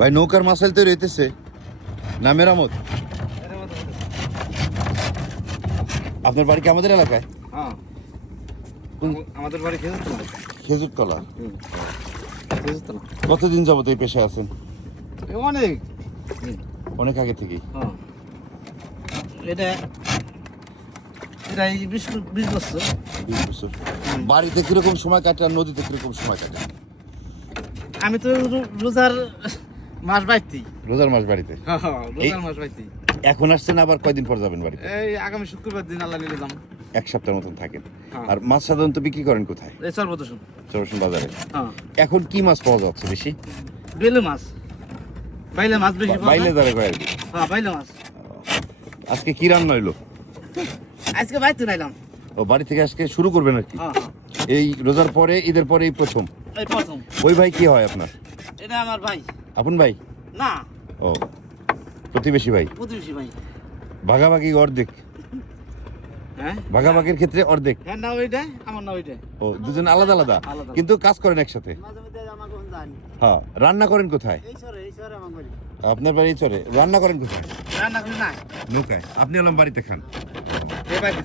ভাই নৌকার মাসাইল তৈরি হইতেছে না মেরামত? আপনার বাড়ি কি আমাদের এলাকায়? হ্যাঁ, আমাদের বাড়ি খেজুরতলা। খেজুরতলা। খেজুরতলা। কতদিন যাবত এই পেশায় আছেন? অনেক অনেক আগে থেকেই। হ্যাঁ, এটা এই 20 বছর। 20 বছর। বাড়িতে কিরকম সময় কাটে আর নদীতে কিরকম সময় কাটে? আমি তো রোজার মাস বাইতি। রোজার মাস বাড়িতে? রোজার মাস বাইতি। এখন আসছেন, আবার কয়দিন পর যাবেন বাড়িতে? এই আগামী শুক্রবার দিন আল্লাহ নিলে যাম। এক সপ্তাহের মতন থাকেন। হ্যাঁ। আর মাছ সাধারণত বিক্রি করেন কোথায়? এই সর্বদর্শন। চরসন বাজারে। হ্যাঁ, এখন কি মাছ পাওয়া যাচ্ছে বেশি? বেলে মাছ। বাইলে মাছ বেশি পাওয়া বাইলে যায়। যারা কয় আর কি। হ্যাঁ, বাইলে মাছ। আজকে কি রান্না হইলো? আজকে বাইতে নাইলাম। ও বাড়ি থেকে আজকে শুরু করবেন আর কি? হ্যাঁ, এই রোজার পরে, ঈদের পরে এই প্রথম? এই প্রথম। ওই ভাই কি হয় আপনার? এটা আমার ভাই। আপন ভাই? না, ও, প্রতিবেশী ভাই। প্রতিবেশী ভাই। ভাগাভাগি অর্ধেক? হ্যাঁ, ভাগাভাগির ক্ষেত্রে অর্ধেক? হ্যাঁ, না ওইটা আমার না ওইটা। ও, দুজন আলাদা আলাদা আলাদা। কিন্তু কাজ করেন একসাথে? মাঝে মধ্যে আমাকে জানি। হ্যাঁ। রান্না করেন কোথায়? এই সরে আমার বাড়ি। আপনার বাড়ি চরে? রান্না করেন কোথায়? রান্না করি না। নৌকায়? আপনি হলাম বাড়িতে খান? এই বাড়িতে।